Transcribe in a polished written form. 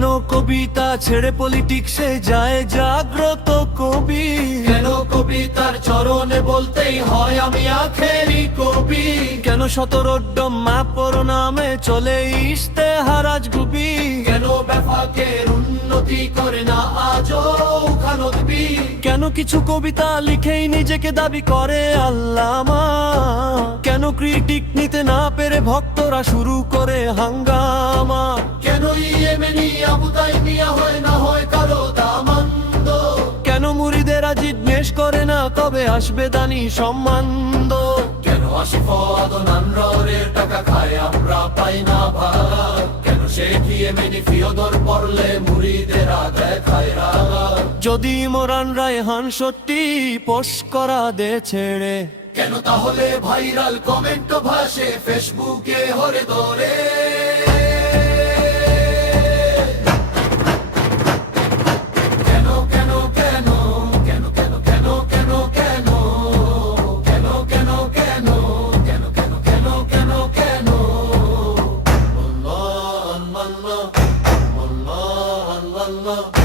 কেন কবিতা ছেড়ে পলিটিক্সে যায় জাগ্রত কবি? কেন কবিতার চরণে বলতেই হয় আমি আখেরি কবি? কেন 17 মাপর নামে চলে ইশতেহারাজ গুবি? কেন বেফাকের উন্নতি করে না আজও খানদবি? কেন কিছু কবিতা লিখেই নিজেকে দাবি করে আল্লামা? কেন ক্রিটিক নিতে না পেরে ভক্তরা শুরু করে হাঙ্গামা? কেন ইয়েমেনি আবু তাইমিয়া হয় না হয় কারো দামান্দ? কেন মুরিদেরা জিজ্ঞেস করে না কবে আসবে দানি সম্মানদ? কেন আসিফ আদনানরের টাকা খায় আমরা পাই না ভাগ? কেন শেখ ইয়েমেনি ফিওদর পড়লে মুরিদেরা দেখায় রাগ? যদি মোরান রায়হান সত্যি পোষ করা দে ছেড়ে, কেন তাহলে ভাইরাল কমেন্ট ভাসে ফেসবুকে হরে ধরে? কেন কেন কেন কেন কেন কেন কেন কেন কেন কেন কেন কেন কেন কেন কেন কেন আল্লাহ আল্লাহ আল্লাহ আল্লাহ